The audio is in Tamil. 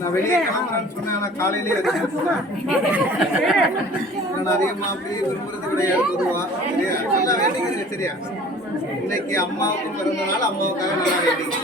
நான் வெளியே கிளம்புறேன்னு சொன்னேன். காலையிலேயே நான் அதிகமாக அப்படியே விரும்புறது கிடையாது பொதுவாக. சரியா நல்லா வேண்டிக்கிறீங்க. சரியா இன்னைக்கு அம்மாவுக்கு பிறந்தனால அம்மாவுக்காக நல்லா வேண்டிங்க.